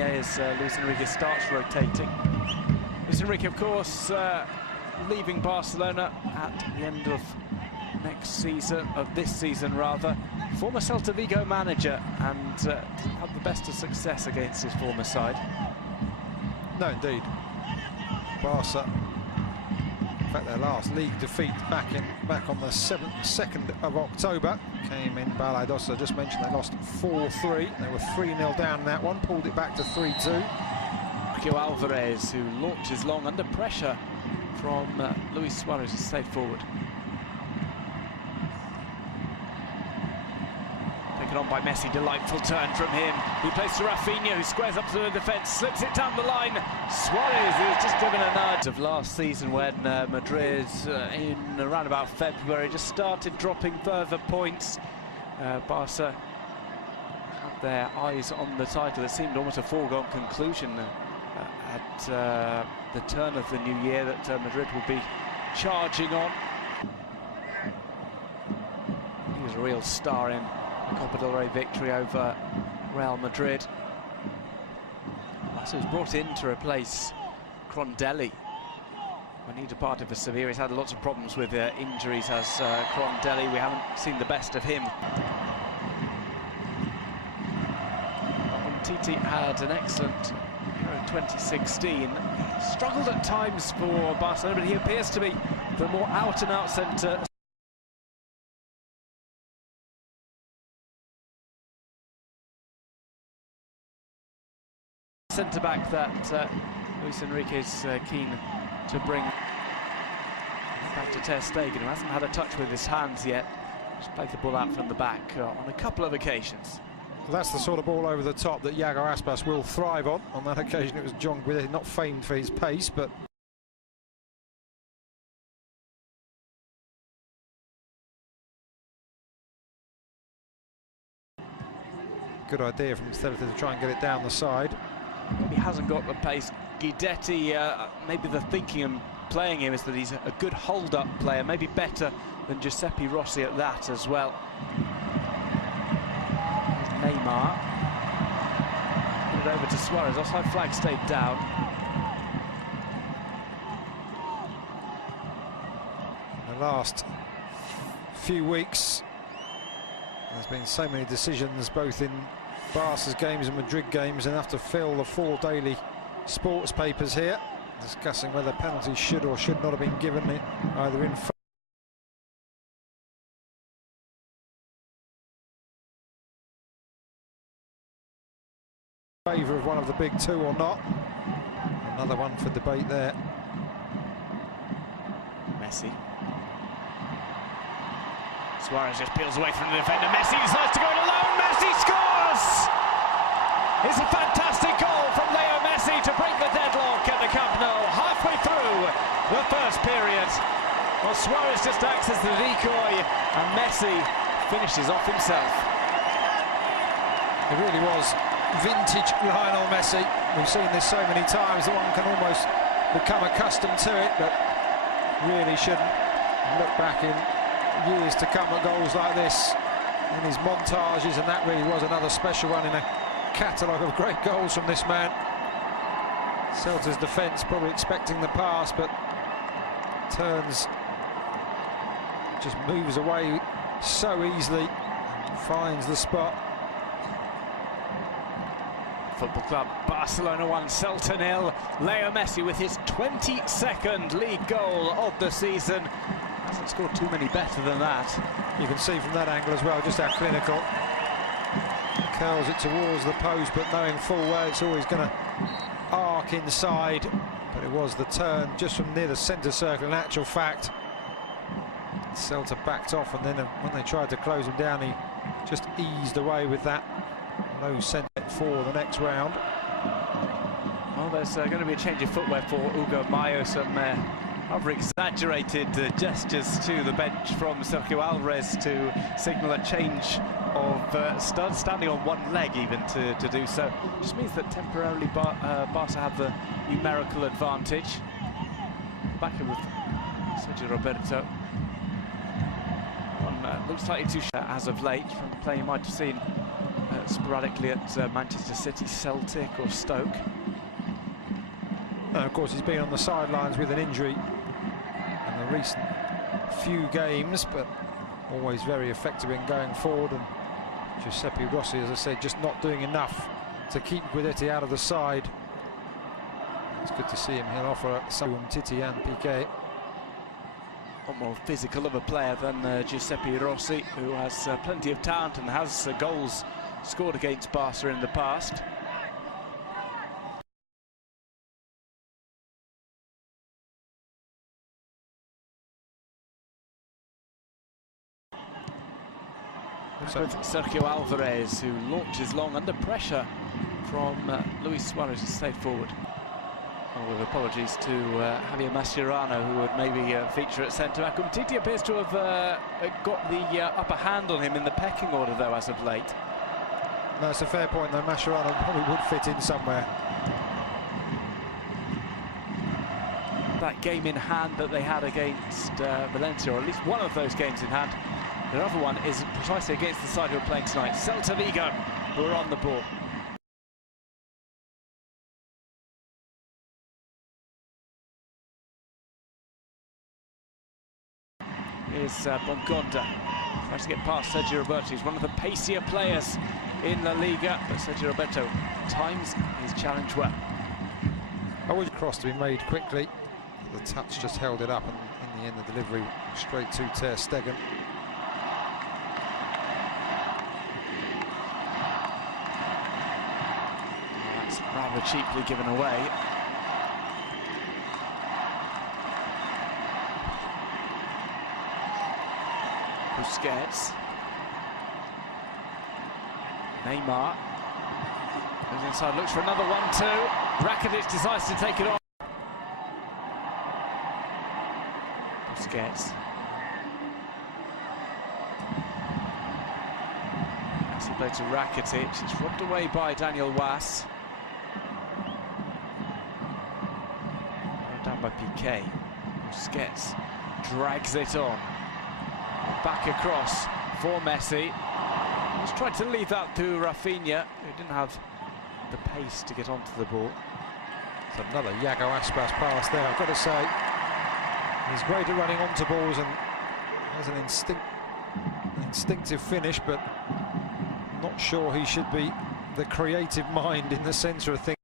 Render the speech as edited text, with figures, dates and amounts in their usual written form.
Rafinha as Luis Enrique starts rotating. Luis Enrique, of course, leaving Barcelona at the end of this season rather. Former Celta de Vigo manager, and didn't have the best of success against his former side. No, indeed. Barca, in fact, their last league defeat back on the 2nd of October came in Balados. I just mentioned they lost 4-3. They were 3-0 down in that one, pulled it back to 3-2. Alvarez, who launches long under pressure from Luis Suarez, has stayed forward. Taken on by Messi, delightful turn from him. He plays to Rafinha, who squares up to the defence, slips it down the line. Suarez is just given a nudge of last season when Madrid, in around about February, just started dropping further points. Barca had their eyes on the title. It seemed almost a foregone conclusion at the turn of the new year that Madrid will be charging on. He was a real star in the Copa del Rey victory over Real Madrid. So he was brought in to replace Crondelli when he departed for Sevilla. He's had lots of problems with injuries as Crondelli. We haven't seen the best of him. Titi had an excellent Euro 2016. He struggled at times for Barcelona, but he appears to be the more out-and-out centre centre-back that Luis Enrique is keen to bring back to Ter Stegen, who hasn't had a touch with his hands yet. Just played the ball out from the back on a couple of occasions. Well, that's the sort of ball over the top that Iago Aspas will thrive on. On that occasion it was John Guidetti, not famed for his pace, but good idea from Celta to try and get it down the side. Maybe hasn't got the pace. Guidetti, maybe the thinking and playing him is that he's a good hold-up player, maybe better than Giuseppe Rossi at that as well. There's Neymar. Put it over to Suarez. Offside flag stayed down. In the last few weeks, there's been so many decisions, both in Barca's games and Madrid games, enough to fill the 4 daily sports papers here, discussing whether penalties should or should not have been given, either in favour of one of the big two or not. Another one for debate there. Messi. Suarez just peels away from the defender. Messi decides to go it alone. Messi scores! It's a fantastic goal from Leo Messi to break the deadlock at the Camp Nou halfway through the first period. Well, Suarez just acts as the decoy and Messi finishes off himself. It really was vintage Lionel Messi. We've seen this so many times that one can almost become accustomed to it, but really shouldn't look back in years to come at goals like this in his montages, and that really was another special one in a catalogue of great goals from this man. Celta's defence probably expecting the pass, but turns, just moves away so easily, finds the spot. Football Club Barcelona 1, Celta 0. Leo Messi with his 22nd league goal of the season. Hasn't scored too many better than that. You can see from that angle as well just how clinical. Curls it towards the post, but knowing full well it's always going to arc inside. But it was the turn just from near the centre circle. In actual fact, Celta backed off, and then when they tried to close him down, he just eased away with that low centre for the next round. Well, there's going to be a change of footwear for Hugo Mayo. Some rather exaggerated gestures to the bench from Sergio Alvarez to signal a change of studs, standing on one leg even to do so. Just means that temporarily Barca have the numerical advantage. Back in with Sergio Roberto. One looks slightly too sharp as of late from the play you might have seen sporadically at Manchester City, Celtic or Stoke. And of course he's been on the sidelines with an injury in the recent few games, but always very effective in going forward. And Giuseppe Rossi, as I said, just not doing enough to keep Guidetti out of the side. It's good to see him. He'll offer some Titi and Piqué. Not more physical of a player than Giuseppe Rossi, who has plenty of talent and has goals scored against Barca in the past. With Sergio Alvarez, who launches long under pressure from Luis Suarez, who stayed forward. Well, with apologies to Javier Mascherano, who would maybe feature at centre-back. Umtiti appears to have got the upper hand on him in the pecking order, though, as of late. That's a fair point, though. Mascherano probably would fit in somewhere. That game in hand that they had against Valencia, or at least one of those games in hand. The other one is precisely against the side who are playing tonight, Celta de Vigo, who are on the ball. Here's Bonconda, tries to get past Sergio Roberto. He's one of the pacier players in La Liga, but Sergio Roberto times his challenge well. I would cross to be made quickly. The touch just held it up, and in the end the delivery straight to Ter Stegen. That's rather cheaply given away. Busquets. Neymar. Goes inside, looks for another 1-2. Rakitic decides to take it on. Busquets. As he played to Rakitic, it's robbed away by Daniel Was. Down by Piqué. Busquets drags it on. Back across for Messi. He's tried to leave that to Rafinha, who didn't have the pace to get onto the ball. It's another Iago Aspas pass there, I've got to say. He's great at running onto balls and has an instinctive finish, but not sure he should be the creative mind in the centre of things.